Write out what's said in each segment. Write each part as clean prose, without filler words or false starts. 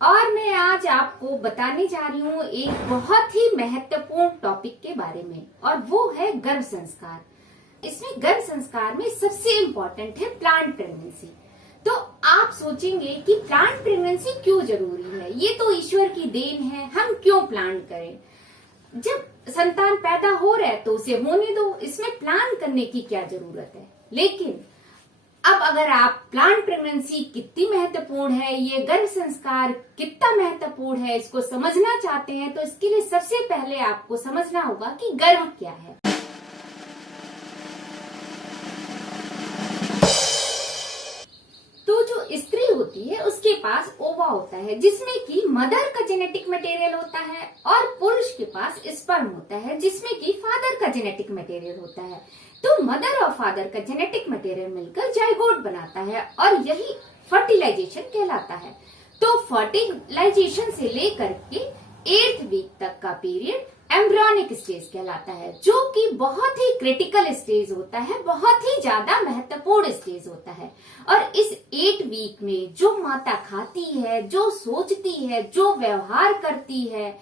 और मैं आज आपको बताने जा रही हूँ एक बहुत ही महत्वपूर्ण टॉपिक के बारे में, और वो है गर्भ संस्कार। इसमें गर्भ संस्कार में सबसे इम्पोर्टेंट है प्लांट प्रेगनेंसी। तो आप सोचेंगे कि प्लांट प्रेगनेंसी क्यों जरूरी है, ये तो ईश्वर की देन है, हम क्यों प्लान करें। जब संतान पैदा हो रहा है तो उसे होने दो, इसमें प्लान करने की क्या जरूरत है। लेकिन अब अगर आप प्लांट प्रेगनेंसी कितनी महत्वपूर्ण है, ये गर्भ संस्कार कितना महत्वपूर्ण है, इसको समझना चाहते हैं तो इसके लिए सबसे पहले आपको समझना होगा कि गर्भ क्या है। तो जो स्त्री होती है उसके पास ओवा होता है जिसमें कि मदर का जेनेटिक मटेरियल होता है, और पुरुष के पास स्पर्म होता है जिसमें कि फादर का जेनेटिक मटेरियल होता है। तो मदर और फादर का जेनेटिक मटेरियल मिलकर जाइगोट बनाता है और यही फर्टिलाइजेशन कहलाता है। तो फर्टिलाइजेशन से लेकर के 8th वीक तक का पीरियड एम्ब्रियोनिक स्टेज कहलाता है, जो कि बहुत ही क्रिटिकल स्टेज होता है, बहुत ही ज्यादा महत्वपूर्ण स्टेज होता है। और इस 8 वीक में जो माता खाती है, जो सोचती है, जो व्यवहार करती है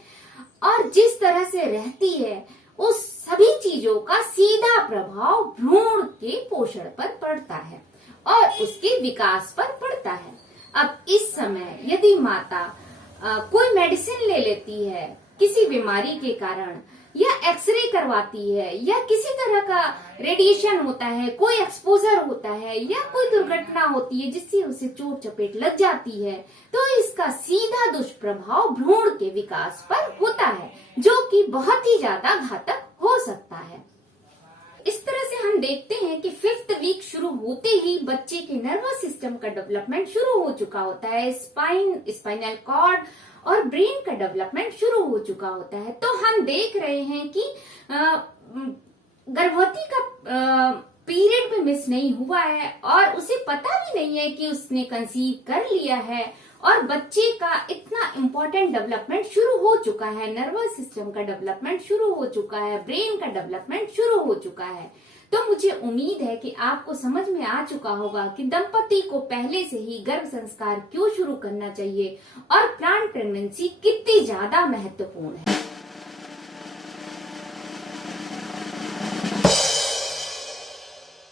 और जिस तरह से रहती है, उस सभी चीजों का सीधा प्रभाव भ्रूण के पोषण पर पड़ता है और उसके विकास पर पड़ता है। अब इस समय यदि माता कोई मेडिसिन ले लेती है किसी बीमारी के कारण, या एक्सरे करवाती है, या किसी तरह का रेडिएशन होता है, कोई एक्सपोजर होता है, या कोई दुर्घटना होती है जिससे उसे चोट चपेट लग जाती है, तो इसका सीधा दुष्प्रभाव भ्रूण के विकास पर होता है, जो कि बहुत ही ज्यादा घातक हो सकता है। इस तरह से हम देखते हैं कि 5th वीक शुरू होते ही बच्चे के नर्वस सिस्टम का डेवलपमेंट शुरू हो चुका होता है, स्पाइनल कॉर्ड और ब्रेन का डेवलपमेंट शुरू हो चुका होता है। तो हम देख रहे हैं कि गर्भवती का पीरियड भी मिस नहीं हुआ है और उसे पता भी नहीं है कि उसने कंसीव कर लिया है, और बच्चे का इतना इम्पोर्टेंट डेवलपमेंट शुरू हो चुका है, नर्वस सिस्टम का डेवलपमेंट शुरू हो चुका है, ब्रेन का डेवलपमेंट शुरू हो चुका है। तो मुझे उम्मीद है कि आपको समझ में आ चुका होगा कि दंपति को पहले से ही गर्भ संस्कार क्यों शुरू करना चाहिए और प्लांट प्रेगनेंसी कितनी ज्यादा महत्वपूर्ण है।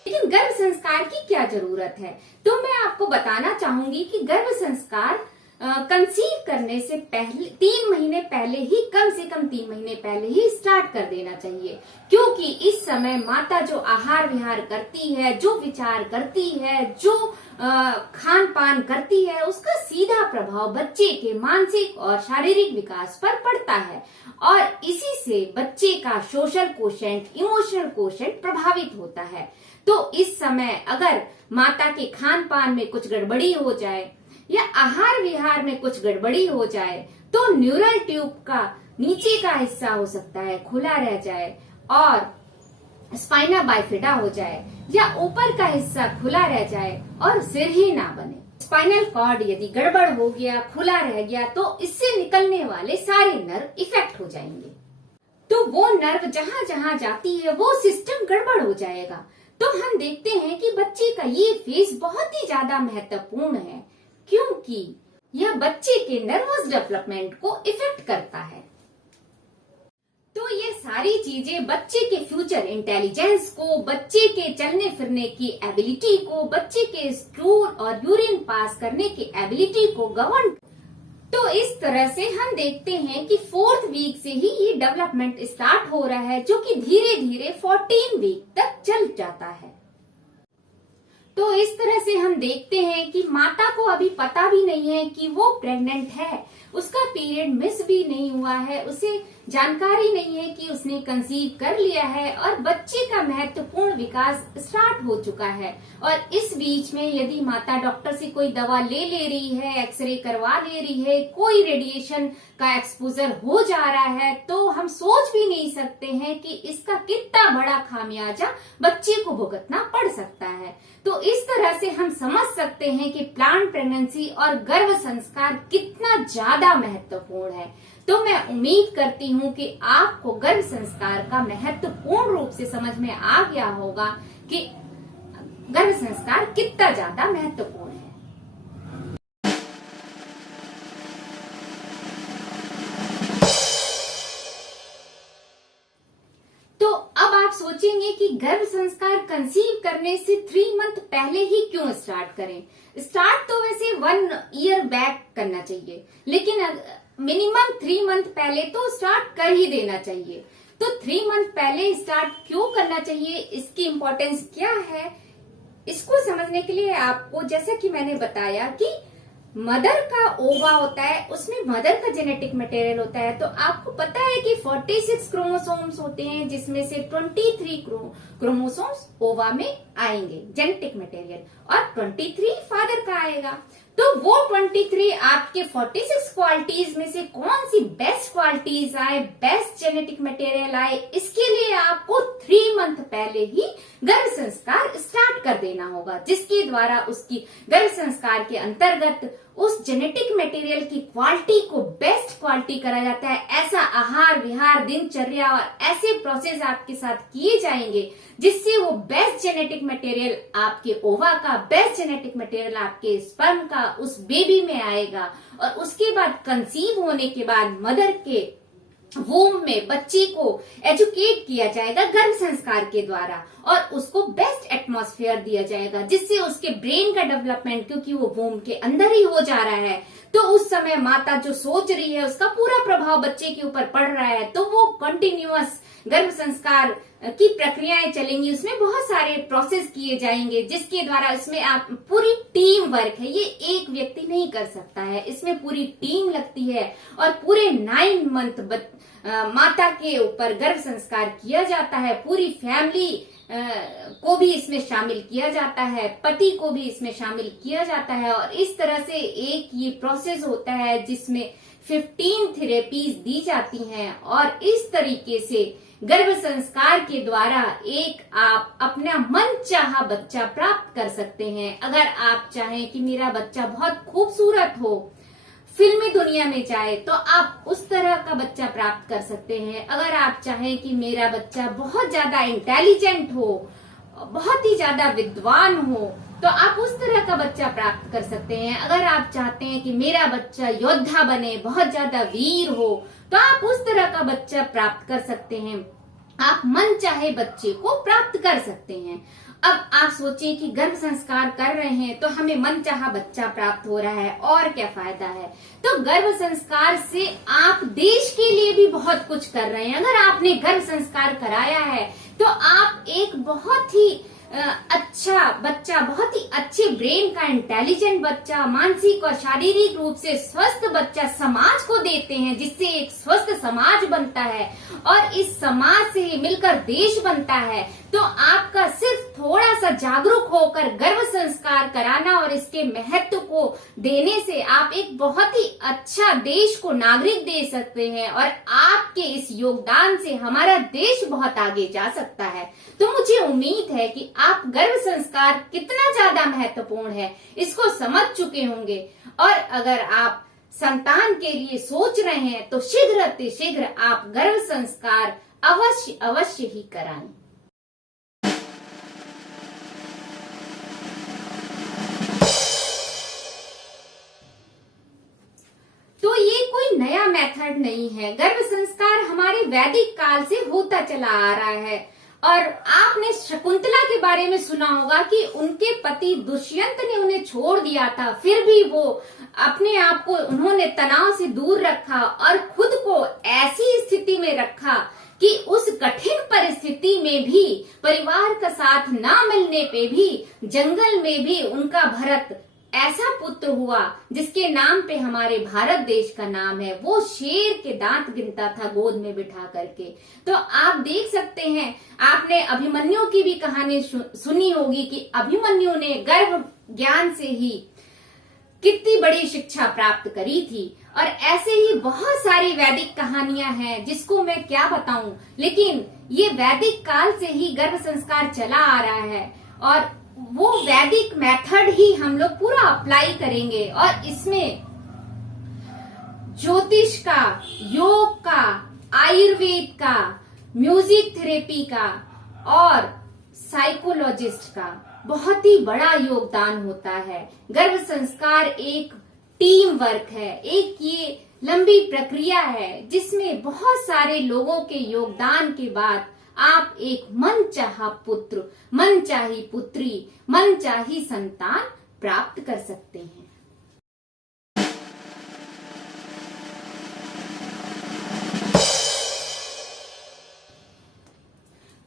लेकिन गर्भ संस्कार की क्या जरूरत है, तो मैं आपको बताना चाहूंगी कि गर्भ संस्कार कंसीव करने से पहले 3 महीने पहले ही, कम से कम 3 महीने पहले ही स्टार्ट कर देना चाहिए, क्योंकि इस समय माता जो आहार विहार करती है, जो विचार करती है, जो खान पान करती है, उसका सीधा प्रभाव बच्चे के मानसिक और शारीरिक विकास पर पड़ता है, और इसी से बच्चे का सोशल कोशेंट, इमोशनल कोशेंट प्रभावित होता है। तो इस समय अगर माता के खान पान में कुछ गड़बड़ी हो जाए या आहार विहार में कुछ गड़बड़ी हो जाए, तो न्यूरल ट्यूब का नीचे का हिस्सा हो सकता है खुला रह जाए और स्पाइना बाइफिडा हो जाए, या ऊपर का हिस्सा खुला रह जाए और सिर ही ना बने। स्पाइनल कॉर्ड यदि गड़बड़ हो गया, खुला रह गया, तो इससे निकलने वाले सारे नर्व इफेक्ट हो जाएंगे। तो वो नर्व जहां जहां जाती है वो सिस्टम गड़बड़ हो जाएगा। तो हम देखते हैं कि बच्चे का ये फेज बहुत ही ज्यादा महत्वपूर्ण है, क्योंकि यह बच्चे के नर्वस डेवलपमेंट को इफेक्ट करता है। तो ये सारी चीजें बच्चे के फ्यूचर इंटेलिजेंस को, बच्चे के चलने फिरने की एबिलिटी को, बच्चे के स्टूल और यूरिन पास करने की एबिलिटी को गवर्न। तो इस तरह से हम देखते हैं कि 4th वीक से ही ये डेवलपमेंट स्टार्ट हो रहा है, जो कि धीरे धीरे 14 वीक तक चल जाता है। तो इस तरह से हम देखते हैं कि माता को अभी पता भी नहीं है कि वो प्रेग्नेंट है, उसका पीरियड मिस भी नहीं हुआ है, उसे जानकारी नहीं है कि उसने कंसीव कर लिया है, और बच्चे का महत्वपूर्ण विकास स्टार्ट हो चुका है। और इस बीच में यदि माता डॉक्टर से कोई दवा ले रही है, एक्सरे करवा ले रही है, कोई रेडिएशन का एक्सपोजर हो जा रहा है, तो हम सोच भी नहीं सकते हैं कि इसका कितना बड़ा खामियाजा बच्चे को भुगतना पड़ सकता है। तो इस तरह से हम समझ सकते हैं कि प्लांट प्रेगनेंसी और गर्भ संस्कार कितना ज्यादा महत्वपूर्ण है। तो मैं उम्मीद करती हूँ कि आपको गर्भ संस्कार का महत्वपूर्ण रूप से समझ में आ गया होगा कि गर्भ संस्कार कितना ज्यादा महत्वपूर्ण है। सोचेंगे कि गर्भ संस्कार कंसीव करने से 3 मंथ पहले ही क्यों स्टार्ट करें। स्टार्ट तो वैसे 1 ईयर बैक करना चाहिए, लेकिन मिनिमम 3 मंथ पहले तो स्टार्ट कर ही देना चाहिए। तो 3 मंथ पहले स्टार्ट क्यों करना चाहिए, इसकी इम्पोर्टेंस क्या है, इसको समझने के लिए आपको, जैसा कि मैंने बताया कि मदर का ओवा होता है, उसमें मदर का जेनेटिक मटेरियल होता है। तो आपको पता है कि 46 क्रोमोसोम्स होते हैं, जिसमें से 23 क्रोमोसोम्स ओवा में आएंगे जेनेटिक मटेरियल, और 23 फादर का आएगा। तो वो 23 आपके 46 क्वालिटीज में से कौन सी बेस्ट क्वालिटीज आए, बेस्ट जेनेटिक मटेरियल आए, इसके लिए आपको 3 मंथ पहले ही गर्भ संस्कार स्टार्ट कर देना होगा, जिसके द्वारा उसकी गर्भ संस्कार के अंतर्गत उस जेनेटिक मटेरियल की क्वालिटी को बेस्ट क्वालिटी करा जाता है। ऐसा आहार विहार, दिनचर्या और ऐसे प्रोसेस आपके साथ किए जाएंगे जिससे वो बेस्ट जेनेटिक मटेरियल आपके ओवा का, बेस्ट जेनेटिक मटेरियल आपके स्पर्म का उस बेबी में आएगा, और उसके बाद कंसीव होने के बाद मदर के वोम में बच्चे को एजुकेट किया जाएगा गर्भ संस्कार के द्वारा, और उसको बेस्ट एटमॉस्फेयर दिया जाएगा, जिससे उसके ब्रेन का डेवलपमेंट, क्योंकि वो वोम के अंदर ही हो जा रहा है, तो उस समय माता जो सोच रही है उसका पूरा प्रभाव बच्चे के ऊपर पड़ रहा है। तो वो कंटिन्यूअस गर्भ संस्कार की प्रक्रियाएं चलेंगी, उसमें बहुत सारे प्रोसेस किए जाएंगे, जिसके द्वारा इसमें आप पूरी टीम वर्क है, ये एक व्यक्ति नहीं कर सकता है, इसमें पूरी टीम लगती है, और पूरे 9 मंथ माता के ऊपर गर्भ संस्कार किया जाता है। पूरी फैमिली को भी इसमें शामिल किया जाता है, पति को भी इसमें शामिल किया जाता है, और इस तरह से एक ये प्रोसेस होता है जिसमें 15 थेरेपीज दी जाती हैं, और इस तरीके से गर्भ संस्कार के द्वारा एक आप अपना मन चाहा बच्चा प्राप्त कर सकते हैं। अगर आप चाहें कि मेरा बच्चा बहुत खूबसूरत हो, फिल्मी दुनिया में जाए, तो आप उस तरह का बच्चा प्राप्त कर सकते हैं। अगर आप चाहें कि मेरा बच्चा बहुत ज्यादा इंटेलिजेंट हो, बहुत ही ज्यादा विद्वान हो, तो आप उस तरह का बच्चा प्राप्त कर सकते हैं। अगर आप चाहते हैं कि मेरा बच्चा योद्धा बने, बहुत ज्यादा वीर हो, तो आप उस तरह का बच्चा प्राप्त कर सकते हैं। आप मन चाहे बच्चे को प्राप्त कर सकते हैं। अब आप सोचिए कि गर्भ संस्कार कर रहे हैं तो हमें मनचाहा बच्चा प्राप्त हो रहा है, और क्या फायदा है। तो गर्भ संस्कार से आप देश के लिए भी बहुत कुछ कर रहे हैं। अगर आपने गर्भ संस्कार कराया है तो आप एक बहुत ही अच्छा बच्चा, बहुत ही अच्छे ब्रेन का इंटेलिजेंट बच्चा, मानसिक और शारीरिक रूप से स्वस्थ बच्चा समाज को देते हैं, जिससे एक स्वस्थ समाज बनता है, और इस समाज से ही मिलकर देश बनता है। तो आपका सिर्फ थोड़ा सा जागरूक होकर गर्भ संस्कार कराना और इसके महत्व को देने से आप एक बहुत ही अच्छा देश को नागरिक दे सकते हैं, और आपके इस योगदान से हमारा देश बहुत आगे जा सकता है। तो मुझे उम्मीद है कि आप गर्भ संस्कार कितना ज्यादा महत्वपूर्ण है इसको समझ चुके होंगे, और अगर आप संतान के लिए सोच रहे हैं तो शीघ्र अतिशीघ्र आप गर्भ संस्कार अवश्य ही कराएं। तो ये कोई नया मेथड नहीं है, गर्भ संस्कार हमारे वैदिक काल से होता चला आ रहा है। और आपने शकुंतला के बारे में सुना होगा कि उनके पति दुष्यंत ने उन्हें छोड़ दिया था, फिर भी वो अपने आप को उन्होंने तनाव से दूर रखा और खुद को ऐसी स्थिति में रखा कि उस कठिन परिस्थिति में भी, परिवार का साथ ना मिलने पे भी, जंगल में भी उनका भरत ऐसा पुत्र हुआ जिसके नाम पे हमारे भारत देश का नाम है। वो शेर के दांत गिनता था गोद में बिठा करके। तो आप देख सकते हैं, आपने अभिमन्यु की भी कहानी सुनी होगी कि अभिमन्यु ने गर्भ ज्ञान से ही कितनी बड़ी शिक्षा प्राप्त करी थी। और ऐसे ही बहुत सारी वैदिक कहानियां हैं जिसको मैं क्या बताऊं, लेकिन ये वैदिक काल से ही गर्भ संस्कार चला आ रहा है, और वो वैदिक मेथड ही हम लोग पूरा अप्लाई करेंगे। और इसमें ज्योतिष का, योग का, आयुर्वेद का, म्यूजिक थेरेपी का और साइकोलॉजिस्ट का बहुत ही बड़ा योगदान होता है। गर्भ संस्कार एक टीम वर्क है, एक ये लंबी प्रक्रिया है जिसमें बहुत सारे लोगों के योगदान के बाद आप एक मनचाहा पुत्र, मनचाही पुत्री, मनचाही संतान प्राप्त कर सकते हैं।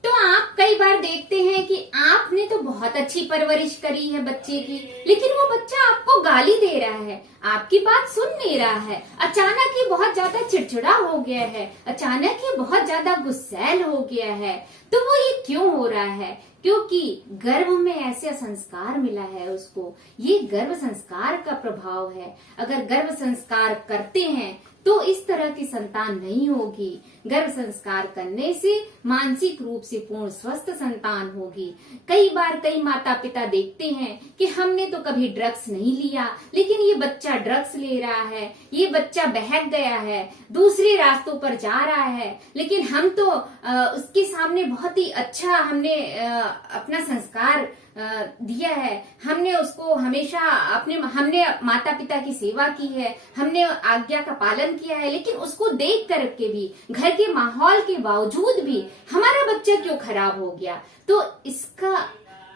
तो आप कई बार देखते हैं कि आपने तो बहुत अच्छी परवरिश करी है बच्चे की, लेकिन वो बच्चा आपको गाली दे रहा है, आपकी बात सुन नहीं रहा है, अचानक ही बहुत ज्यादा चिड़चिड़ा हो गया है, अचानक ही बहुत ज्यादा गुस्सैल हो गया है। तो वो ये क्यों हो रहा है? क्योंकि गर्भ में ऐसा संस्कार मिला है उसको। ये गर्भ संस्कार का प्रभाव है। अगर गर्भ संस्कार करते हैं तो इस तरह की संतान नहीं होगी। गर्भ संस्कार करने से मानसिक रूप से पूर्ण स्वस्थ संतान होगी। कई बार कई माता पिता देखते हैं कि हमने तो कभी ड्रग्स नहीं लिया, लेकिन ये बच्चा ड्रग्स ले रहा है, ये बच्चा बहक गया है, दूसरे रास्तों पर जा रहा है, लेकिन हम तो उसके सामने बहुत ही अच्छा हमने अपना संस्कार दिया है, हमने उसको हमेशा हमने माता पिता की सेवा की है, हमने आज्ञा का पालन किया है, लेकिन उसको देख करके भी, घर के माहौल के बावजूद भी हमारा बच्चा क्यों खराब हो गया? तो इसका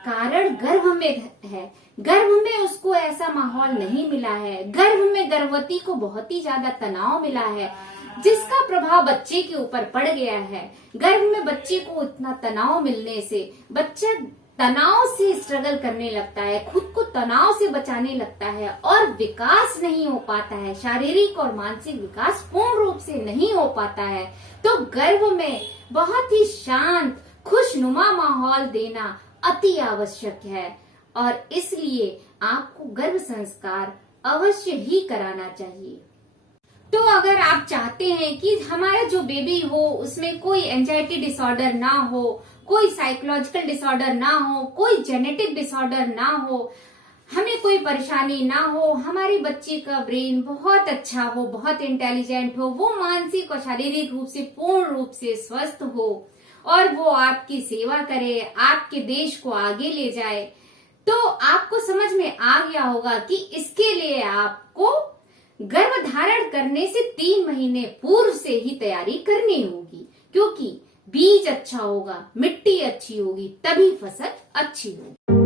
कारण गर्भ में है। गर्भ में उसको ऐसा माहौल नहीं मिला है। गर्भ में गर्भवती को बहुत ही ज्यादा तनाव मिला है, जिसका प्रभाव बच्चे के ऊपर पड़ गया है। गर्भ में बच्चे को इतना तनाव मिलने से बच्चा तनाव से स्ट्रगल करने लगता है, खुद को तनाव से बचाने लगता है और विकास नहीं हो पाता है। शारीरिक और मानसिक विकास पूर्ण रूप से नहीं हो पाता है। तो गर्भ में बहुत ही शांत खुशनुमा माहौल देना अति आवश्यक है और इसलिए आपको गर्भ संस्कार अवश्य ही कराना चाहिए। तो अगर आप चाहते हैं कि हमारा जो बेबी हो उसमें कोई एंजाइटी डिसऑर्डर ना हो, कोई साइकोलॉजिकल डिसऑर्डर ना हो, कोई जेनेटिक डिसऑर्डर ना हो, हमें कोई परेशानी ना हो, हमारे बच्चे का ब्रेन बहुत अच्छा हो, बहुत इंटेलिजेंट हो, वो मानसिक और शारीरिक रूप से पूर्ण रूप से स्वस्थ हो और वो आपकी सेवा करे, आपके देश को आगे ले जाए, तो आपको समझ में आ गया होगा कि इसके लिए आपको गर्भ धारण करने से 3 महीने पूर्व से ही तैयारी करनी होगी, क्योंकि बीज अच्छा होगा, मिट्टी अच्छी होगी, तभी फसल अच्छी होगी।